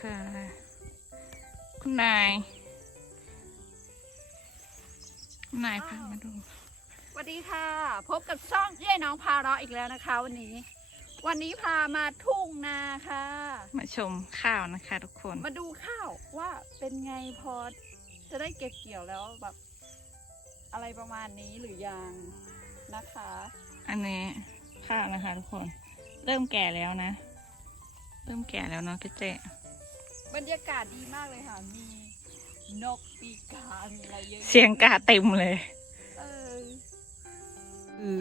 ค่ะ คุณนายคุณนายพามาดูสวัสดีค่ะ พบกับช่องเย่น้องพาเราะอีกแล้วนะคะ วันนี้ วันนี้พามาทุ่งนาค่ะ มาชมข้าวนะคะ ทุกคน มาดูข้าวว่าเป็นไงพอจะได้เก็บเกี่ยวแล้วแบบ อะไรประมาณนี้หรือยังนะคะ อันนี้ข้าวนะคะ ทุกคน เริ่มแก่แล้วนะ เริ่มแก่แล้วเนาะพี่เจ๊ บรรยากาศดีมากเลยค่ะ มีนกปีกามีอะไรเยอะเสียงกาเต็มเลยเอออือ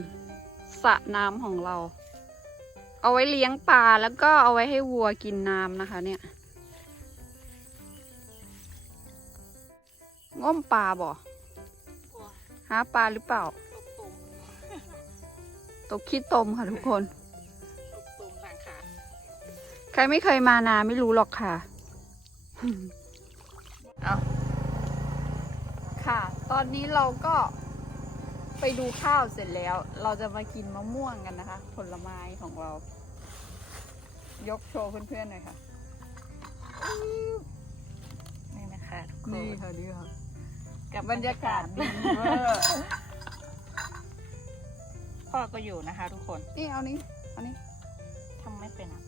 สระน้ำของเรา เอาไว้เลี้ยงปลาแล้วก็เอาไว้ให้วัวกินน้ำนะคะ เนี่ยง่มปลาบ่หาปลาหรือเปล่า ตกขี้ตมค่ะทุกคน ใครไม่เคยมานาไม่รู้หรอกค่ะ เอาค่ะ ตอนนี้เราก็ไปดูข้าวเสร็จแล้ว เราจะมากินมะม่วงกันนะคะ ผลไม้ของเรา ยกโชว์เพื่อนๆหน่อยค่ะ นี่นะคะทุกคนนี่ค่ะนี่ค่ะกับบรรยากาศดีเวอร์พ่อก็อยู่นะคะทุกคน นี่เอานี้ เอานี้ทำไม่เป็นอะ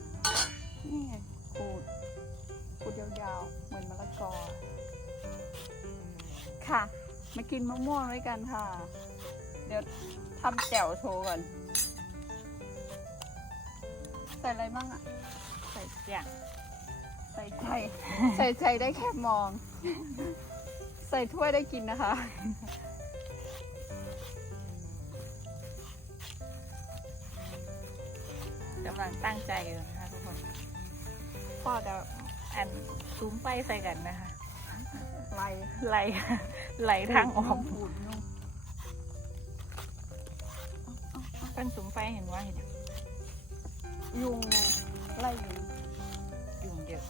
ค่ะ มากินมะม่วงด้วยกันค่ะ เดี๋ยวทำแจ่วโชว์ก่อน ใส่อะไรบ้างอะใส่อย่างใส่ใจใส่ใจได้แค่มอง ใส่ถ้วยได้กินนะคะ กำลังตั้งใจอยู่นะคะทุกคนพ่อจะอันซุ้มไปใส่กันนะคะ ไล่ไหลไหลทางออกขูดนุ่มเป็นซุ้มไฟเห็นว่าเห็นยุงไงไล่ยุงยุงเยอะ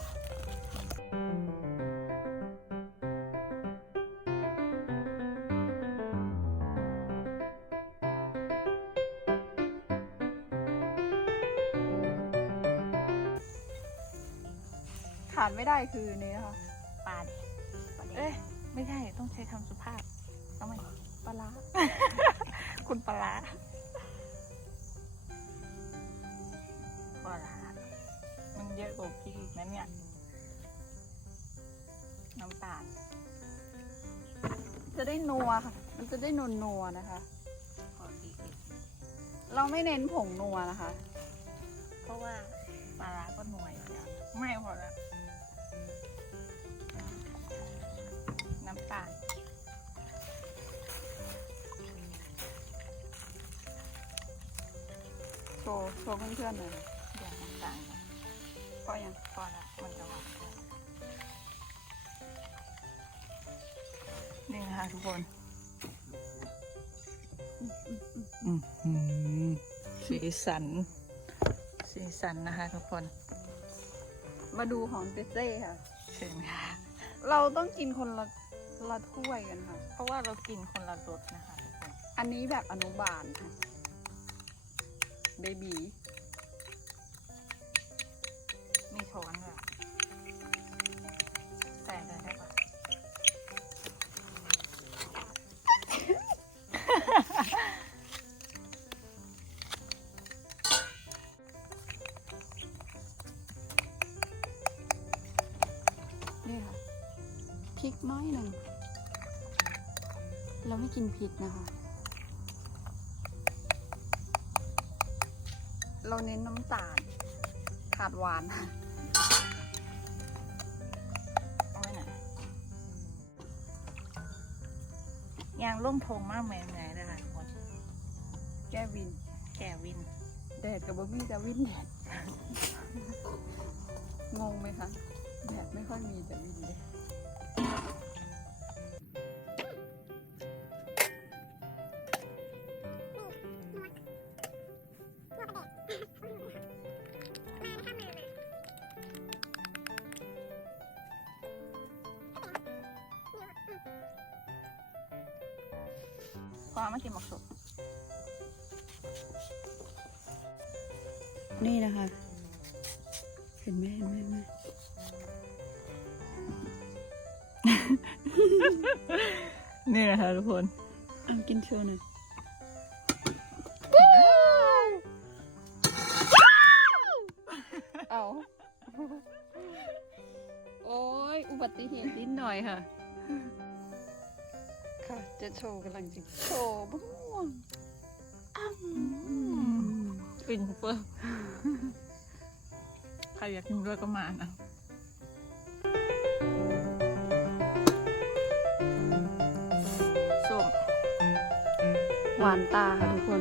ขาดไม่ได้คือนี่นะ น้ำตาล จะได้นัวค่ะ มันจะได้นัวนัวๆนะคะ ขอพริกอีกเราไม่เน้นผงนัวนะคะ เพราะว่าปลาร้าก็หน่วยอยู่แล้วไม่พอละน้ำตาล โชว์โชว์เพื่อนๆหน่อยอย่างน้ำตาลก่อนก็ยังพอละมันจะหวาน นี่นะคะทุกคนสีสัน สีสันนะคะทุกคน มาดูของเจเจ้ค่ะ เชิญค่ะ เราต้องกินคนละละถ้วยกันค่ะ เพราะว่าเรากินคนละรสนะคะทุกคนอันนี้แบบอนุบาลค่ะเบบี พริกน้อยหนึ่ง เราไม่กินพริกนะคะ เราเน้นน้ำตาล ขาดหวานค่ะเอาไว้ไหนยางล่มโพงมากเหมือนไงนะคะทุกคนแก้วิน แกวิน แดดกับบะมี่จะวินแดด งงไหมคะ แดดไม่ค่อยมีแต่วินเลย พอมากินหมกสุกนี่นะคะ เห็นไหมเห็นไหมเห็นไหมนี่นะคะทุกคนอะกินโชว์หน่อยเอาโอ้ยอุบัติเหตุนิดหน่อยค่ะค่ะ จะโชว์กำลังจะโชว์มะม่วงอ้ำฟินเปอร์ใครอยากกินด้วยก็มานะส้มหวานตาค่ะทุกคน